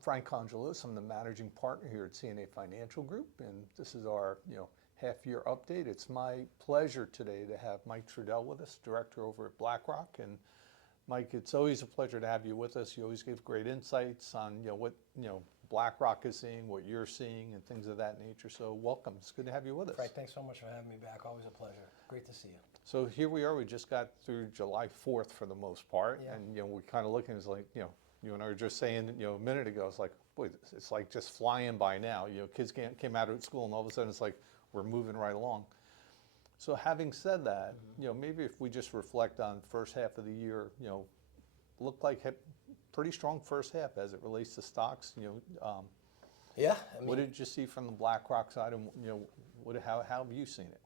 Frank Congilose. I'm the managing partner here at CNA Financial Group, and this is our half-year update. It's my pleasure today to have Mike Trudel with us, director over at BlackRock. And Mike, it's always a pleasure to have you with us. You always give great insights on what BlackRock is seeing, what you're seeing, and things of that nature. So welcome. It's good to have you with us. Frank, thanks so much for having me back. Always a pleasure. Great to see you. So here we are. We just got through July 4th for the most part, Yeah. and we're kind of looking. It's like you and I were just saying a minute ago. It's like, boy, it's like just flying by now. Kids came out of school, and all of a sudden it's like we're moving right along. So having said that, maybe if we just reflect on first half of the year, looked like a pretty strong first half as it relates to stocks. Yeah. What did you see from the BlackRock side, and how have you seen it?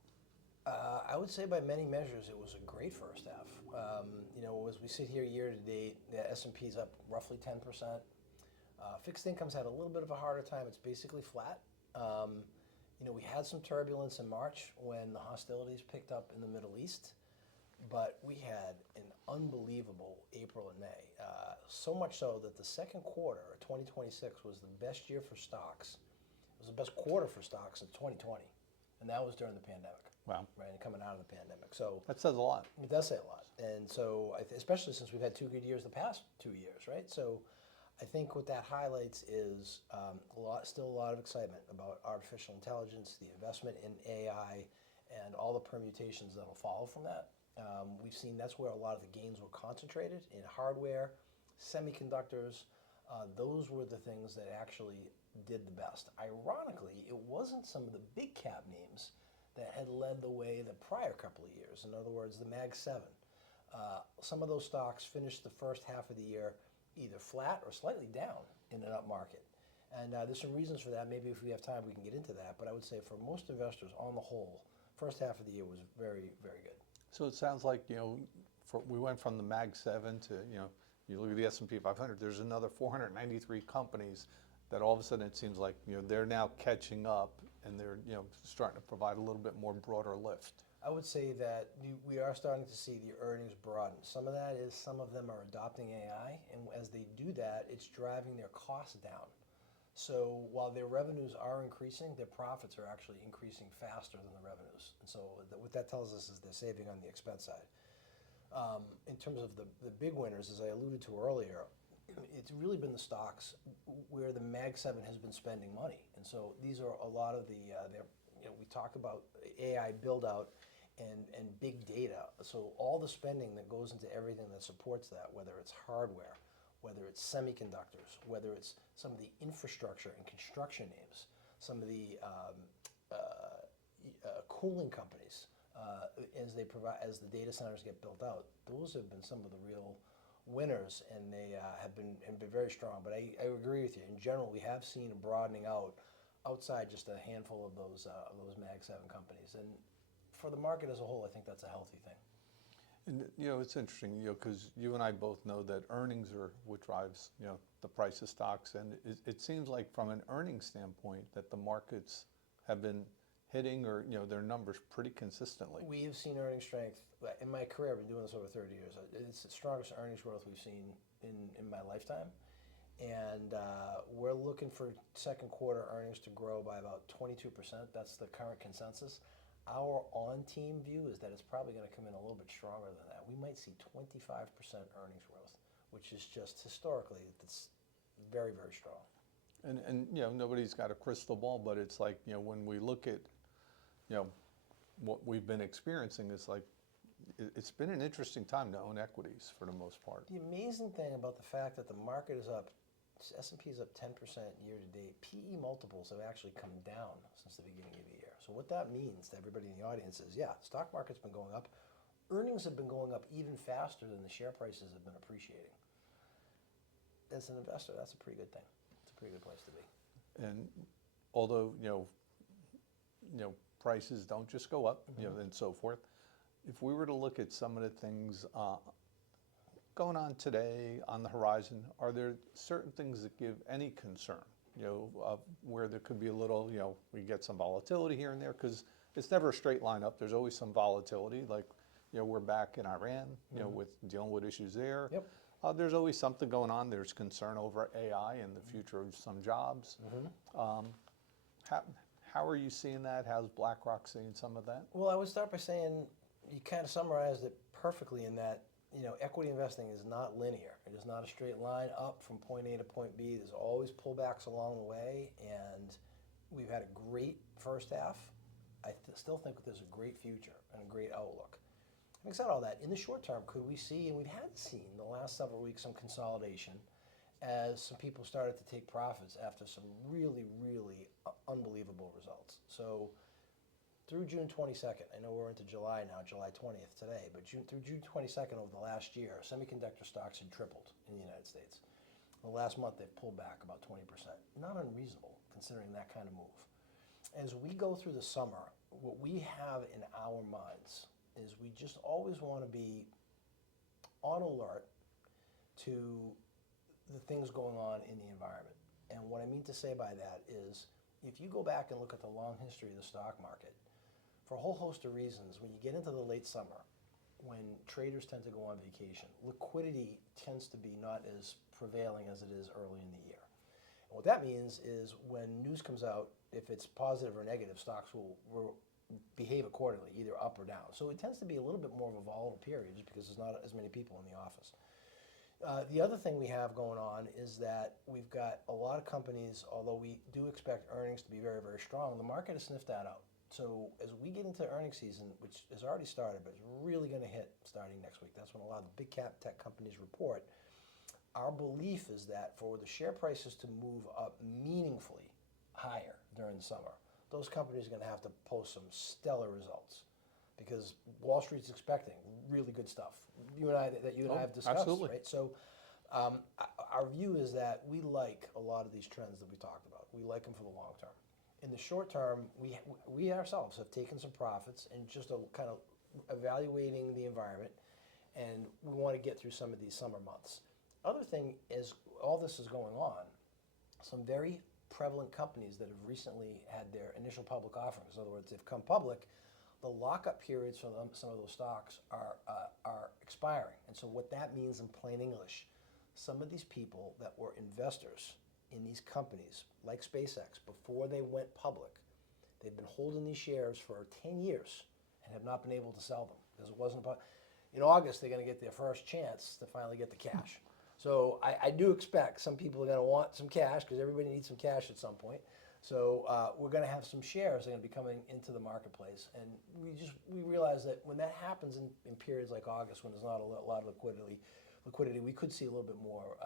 I would say by many measures it was a great first half. As we sit here year to date, the S&P's up roughly 10%. Fixed income's had a little bit of a harder time. It's basically flat. We had some turbulence in March when the hostilities picked up in the Middle East, but we had an unbelievable April and May. So much so that the second quarter of 2026 was the best year for stocks. It was the best quarter for stocks in 2020, and that was during the pandemic. Wow. Right, and coming out of the pandemic. So that says a lot. It does say a lot. And so, especially since we've had two good years the past 2 years, right? So I think what that highlights is still a lot of excitement about artificial intelligence, the investment in AI, and all the permutations that'll follow from that. We've seen that's where a lot of the gains were concentrated in hardware, semiconductors. Those were the things that actually did the best. Ironically, it wasn't some of the big cap names that had led the way the prior couple of years. In other words, the Mag 7. Some of those stocks finished the first half of the year either flat or slightly down in an up market. And there's some reasons for that. Maybe if we have time, we can get into that. But I would say for most investors, on the whole, first half of the year was very, very good. So it sounds like, we went from the Mag 7 to, you look at the S&P 500, there's another 493 companies that all of a sudden it seems like, they're now catching up and they're, starting to provide a little bit more broader lift. I would say that we are starting to see the earnings broaden. Some of that is some of them are adopting AI, and as they do that, it's driving their costs down. So while their revenues are increasing, their profits are actually increasing faster than the revenues. And so what that tells us is they're saving on the expense side. In terms of the big winners, as I alluded to earlier, it's really been the stocks where the Mag 7 has been spending money. And so these are a lot of we talk about AI build out and big data. So all the spending that goes into everything that supports that, whether it's hardware, whether it's semiconductors, whether it's some of the infrastructure and construction names, some of the cooling companies, as the data centers get built out, those have been some of the real winners, and they have been very strong. But I agree with you. In general, we have seen a broadening out outside just a handful of those Mag 7 companies. And for the market as a whole, I think that's a healthy thing. And it's interesting, because you and I both know that earnings are what drives, the price of stocks. And it seems like from an earnings standpoint that the markets have been hitting or their numbers pretty consistently. We have seen earnings strength. In my career, I've been doing this over 30 years. It's the strongest earnings growth we've seen in my lifetime. And we're looking for second quarter earnings to grow by about 22%. That's the current consensus. Our on-team view is that it's probably going to come in a little bit stronger than that. We might see 25% earnings growth, which is just historically, it's very, very strong. And nobody's got a crystal ball, but it's like, when we look at, what we've been experiencing, is like, it's been an interesting time to own equities for the most part. The amazing thing about the fact that the market is up, S&P is up 10% year to date, PE multiples have actually come down since the beginning of the year. So what that means to everybody in the audience is, stock market's been going up, earnings have been going up even faster than the share prices have been appreciating. As an investor, that's a pretty good thing. It's a pretty good place to be. And although, prices don't just go up, and so forth, if we were to look at some of the things going on today on the horizon, are there certain things that give any concern, where there could be a little, we get some volatility here and there, because it's never a straight line up. There's always some volatility, like, we're back in Iran, with dealing with issues there. Yep. There's always something going on. There's concern over AI and the future of some jobs. How are you seeing that? How's BlackRock seeing some of that? Well, I would start by saying you kind of summarized it perfectly in that, equity investing is not linear. It is not a straight line up from point A to point B. There's always pullbacks along the way, and we've had a great first half. I still think there's a great future and a great outlook. Having said all that, in the short term, could we see, and we had seen the last several weeks, some consolidation as some people started to take profits after some really, really unbelievable results. So through June 22nd, I know we're into July now, July 20th today, but through June 22nd over the last year, semiconductor stocks had tripled in the United States. In the last month, they've pulled back about 20%. Not unreasonable, considering that kind of move. As we go through the summer, what we have in our minds is we just always want to be on alert to the things going on in the environment. And what I mean to say by that is, if you go back and look at the long history of the stock market, for a whole host of reasons, when you get into the late summer, when traders tend to go on vacation, liquidity tends to be not as prevailing as it is early in the year. And what that means is when news comes out, if it's positive or negative, stocks will behave accordingly, either up or down. So it tends to be a little bit more of a volatile period just because there's not as many people in the office. The other thing we have going on is that we've got a lot of companies, although we do expect earnings to be very, very strong, the market has sniffed that out. So as we get into earnings season, which has already started, but it's really going to hit starting next week, that's when a lot of the big cap tech companies report. Our belief is that for the share prices to move up meaningfully higher during the summer, those companies are going to have to post some stellar results because Wall Street's expecting really good stuff. You and I have discussed, absolutely. right? So our view is that we like a lot of these trends that we talked about. We like them for the long term. In the short term, we ourselves have taken some profits and just kind of evaluating the environment, and we want to get through some of these summer months. Other thing is, all this is going on, some very prevalent companies that have recently had their initial public offerings, in other words, they've come public, the lockup periods for them, some of those stocks are expiring. And so what that means in plain English, some of these people that were investors in these companies, like SpaceX, before they went public, they've been holding these shares for 10 years and have not been able to sell them because it wasn't about. In August, they're going to get their first chance to finally get the cash. So I do expect some people are going to want some cash because everybody needs some cash at some point. So we're going to have some shares that are going to be coming into the marketplace, and we realize that when that happens in periods like August, when there's not a lot of liquidity, we could see a little bit more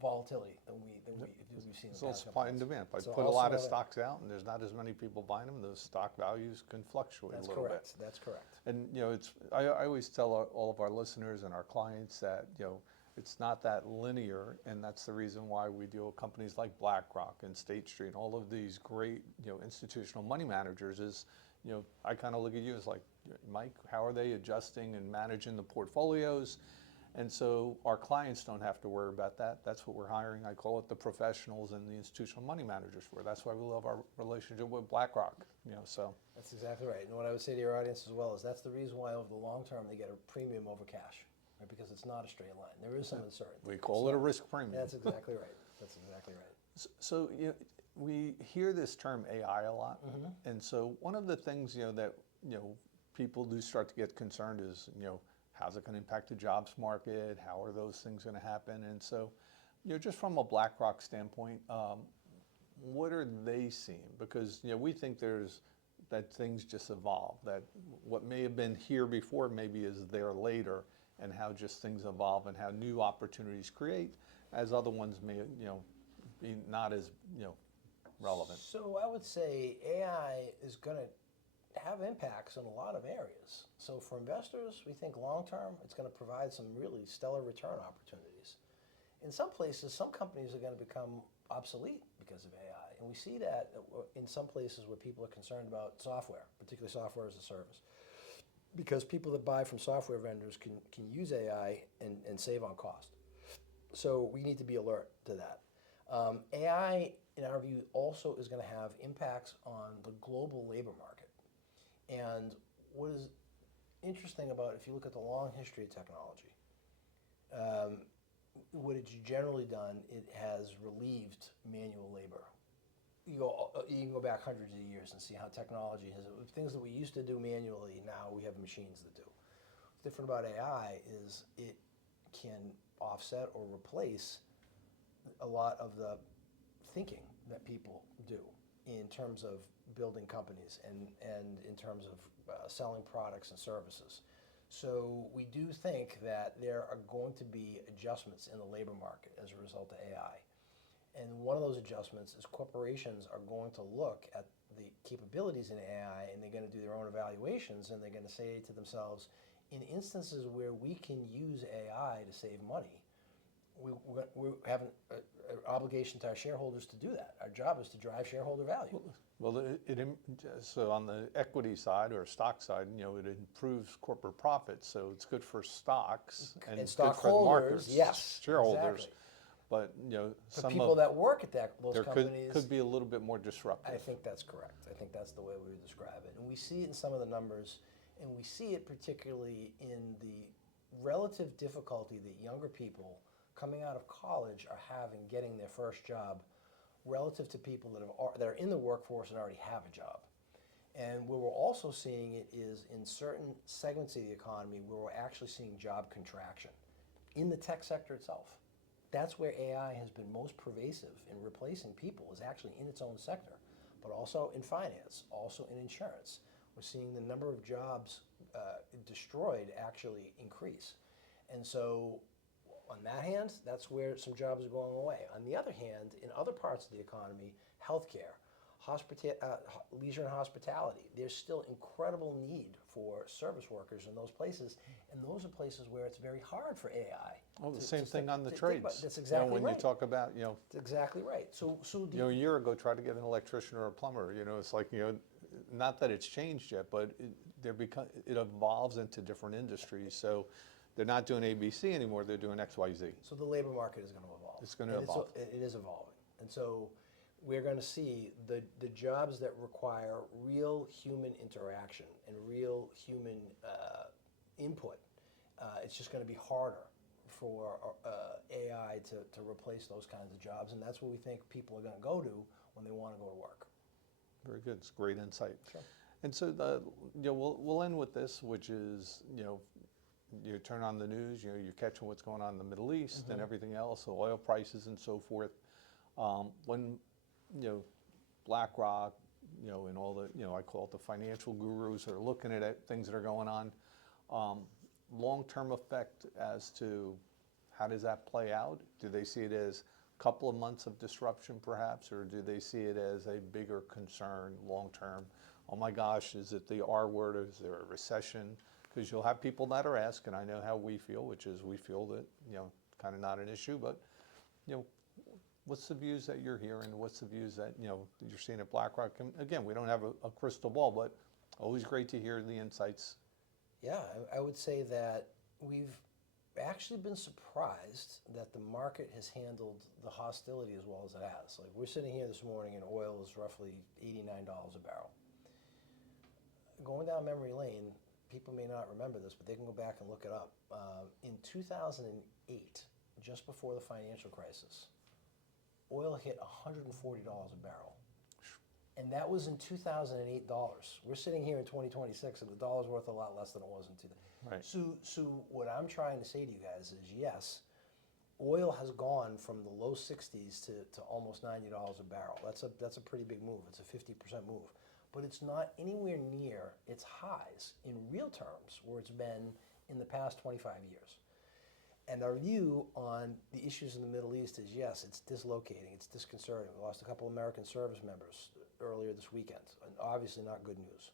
volatility than we've seen. So it's supply and demand. If I put a lot of stocks out and there's not as many people buying them, those stock values can fluctuate a little bit. That's correct. And I always tell all of our listeners and our clients that it's not that linear, and that's the reason why we deal with companies like BlackRock and State Street and all of these great institutional money managers. Is I kind of look at you as like, Mike, how are they adjusting and managing the portfolios? And so our clients don't have to worry about that. That's what we're hiring. I call it the professionals and the institutional money managers for. That's why we love our relationship with BlackRock. So that's exactly right. And what I would say to your audience as well is that's the reason why over the long term they get a premium over cash. Right, because it's not a straight line. There is some uncertainty. We call it a risk premium. That's exactly right. That's exactly right. So we hear this term AI a lot, and so one of the things that people do start to get concerned is how's it going to impact the jobs market? How are those things going to happen? And so just from a BlackRock standpoint, what are they seeing? Because we think that things just evolve. That what may have been here before maybe is there later. And how just things evolve and how new opportunities create, as other ones may, be not as, relevant. So I would say AI is going to have impacts in a lot of areas. So for investors, we think long term, it's going to provide some really stellar return opportunities. In some places, some companies are going to become obsolete because of AI. And we see that in some places where people are concerned about software, particularly software as a service. Because people that buy from software vendors can use AI and save on cost. So we need to be alert to that. AI, in our view, also is going to have impacts on the global labor market. And what is interesting about, if you look at the long history of technology, what it's generally done, it has relieved manual labor. You can go back hundreds of years and see how technology has, things that we used to do manually, now we have machines that do. What's different about AI is it can offset or replace a lot of the thinking that people do in terms of building companies and in terms of selling products and services. So we do think that there are going to be adjustments in the labor market as a result of AI. And one of those adjustments is corporations are going to look at the capabilities in AI and they're going to do their own evaluations and they're going to say to themselves, in instances where we can use AI to save money, we have an obligation to our shareholders to do that. Our job is to drive shareholder value. Well, so on the equity side or stock side, it improves corporate profits, so it's good for stocks and it's good for the markets, yes, shareholders. Exactly. But for some people that work at those companies, could be a little bit more disruptive. I think that's correct. I think that's the way we would describe it, and we see it in some of the numbers, and we see it particularly in the relative difficulty that younger people coming out of college are having getting their first job relative to people that are in the workforce and already have a job. And where we're also seeing it is in certain segments of the economy where we're actually seeing job contraction in the tech sector itself. That's where AI has been most pervasive in replacing people, is actually in its own sector, but also in finance, also in insurance. We're seeing the number of jobs destroyed actually increase. And so on that hand, that's where some jobs are going away. On the other hand, in other parts of the economy, healthcare, leisure and hospitality, there's still incredible need for service workers in those places, and those are places where it's very hard for AI. Well, the same thing on the trades. That's exactly right. When you talk about, That's exactly right. So a year ago, try to get an electrician or a plumber. It's like, not that it's changed yet, but it evolves into different industries. So they're not doing ABC anymore, they're doing XYZ. So the labor market is going to evolve. It's going to evolve. It is evolving. And so we're going to see the jobs that require real human interaction and real human input. It's just going to be harder for AI to replace those kinds of jobs. And that's what we think people are going to go to when they want to go to work. Very good. It's great insight. Sure. And so we'll end with this, which is, you turn on the news, you're catching what's going on in the Middle East and everything else, so oil prices and so forth. When BlackRock, and all the, I call it the financial gurus are looking at it, things that are going on, long-term effect as to how does that play out? Do they see it as a couple of months of disruption perhaps, or do they see it as a bigger concern long-term? Oh my gosh, is it the R word, or is there a recession? Because you'll have people that are asking, I know how we feel, which is we feel that, kind of not an issue, but, what's the views that you're hearing? What's the views that, you're seeing at BlackRock? And again, we don't have a crystal ball, but always great to hear the insights. Yeah, I would say that we've actually been surprised that the market has handled the hostility as well as it has. Like, we're sitting here this morning and oil is roughly $89 a barrel. Going down memory lane, people may not remember this, but they can go back and look it up. In 2008, just before the financial crisis, oil hit $140 a barrel. And that was in 2008 dollars. We're sitting here in 2026 and the dollar's worth a lot less than it was in 2000. Right. So what I'm trying to say to you guys is, yes, oil has gone from the low 60s to almost $90 a barrel. That's a pretty big move. It's a 50% move. But it's not anywhere near its highs in real terms where it's been in the past 25 years. And our view on the issues in the Middle East is, yes, it's dislocating, it's disconcerting. We lost a couple American service members earlier this weekend, and obviously not good news.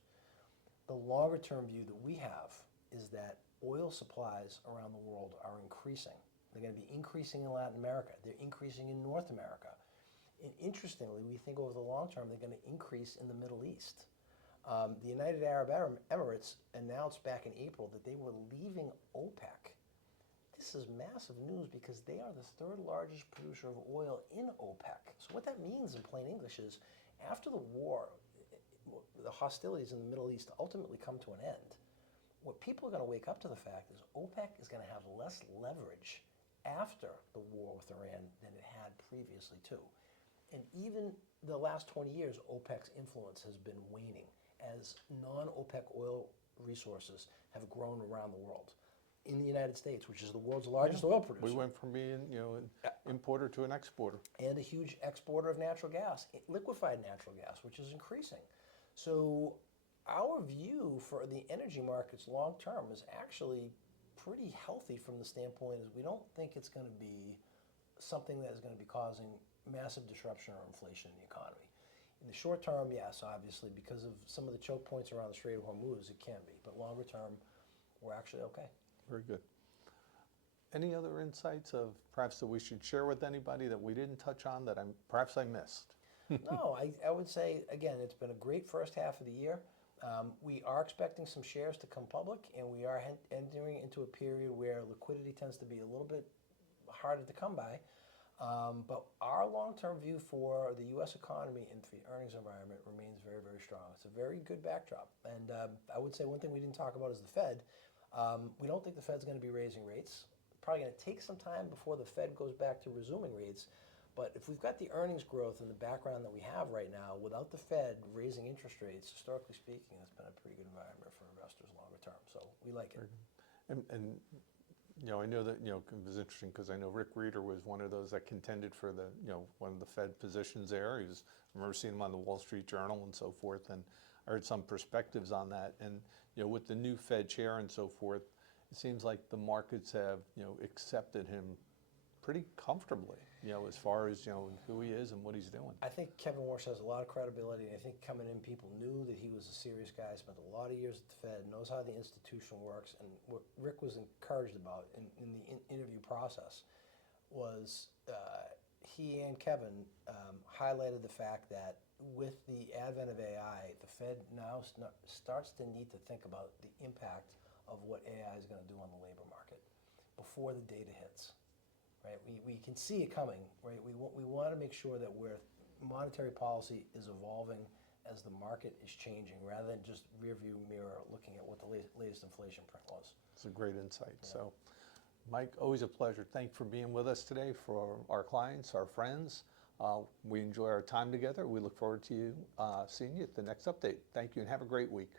The longer term view that we have is that oil supplies around the world are increasing. They're going to be increasing in Latin America. They're increasing in North America. And interestingly, we think over the long term, they're going to increase in the Middle East. The United Arab Emirates announced back in April that they were leaving OPEC. This is massive news because they are the third largest producer of oil in OPEC. So what that means in plain English is, after the war, the hostilities in the Middle East ultimately come to an end. What people are going to wake up to the fact is OPEC is going to have less leverage after the war with Iran than it had previously too. And even the last 20 years, OPEC's influence has been waning as non-OPEC oil resources have grown around the world. In the United States, which is the world's largest oil producer. We went from being, an importer to an exporter. And a huge exporter of natural gas, liquefied natural gas, which is increasing. So our view for the energy markets long term is actually pretty healthy from the standpoint is we don't think it's going to be something that is going to be causing massive disruption or inflation in the economy. In the short term, yes, obviously, because of some of the choke points around the Strait of Hormuz, it can be. But longer term, we're actually okay. Very good. Any other insights of perhaps that we should share with anybody that we didn't touch on that perhaps I missed? No, I would say, again, it's been a great first half of the year. We are expecting some shares to come public, and we are entering into a period where liquidity tends to be a little bit harder to come by. But our long-term view for the U.S. economy and the earnings environment remains very, very strong. It's a very good backdrop. And I would say one thing we didn't talk about is the Fed. We don't think the Fed's going to be raising rates. Probably going to take some time before the Fed goes back to resuming rates. But if we've got the earnings growth in the background that we have right now, without the Fed raising interest rates, historically speaking, it's been a pretty good environment for investors longer term. So we like it. And I know that, it was interesting because I know Rick Reeder was one of those that contended for the, one of the Fed positions there. I remember seeing him on the Wall Street Journal and so forth. And I heard some perspectives on that. And, with the new Fed chair and so forth, it seems like the markets have, accepted him pretty comfortably, as far as, who he is and what he's doing. I think Kevin Warsh has a lot of credibility. I think coming in, people knew that he was a serious guy, spent a lot of years at the Fed, knows how the institution works. And what Rick was encouraged about in the interview process was he and Kevin highlighted the fact that with the advent of AI, the Fed now starts to need to think about the impact of what AI is going to do on the labor market before the data hits. Right? We can see it coming. Right? We want to make sure that monetary policy is evolving as the market is changing, rather than just rear view mirror looking at what the latest inflation print was. It's a great insight. Yeah. So, Mike, always a pleasure. Thank you for being with us today. For our clients, our friends, we enjoy our time together. We look forward to seeing you at the next update. Thank you and have a great week.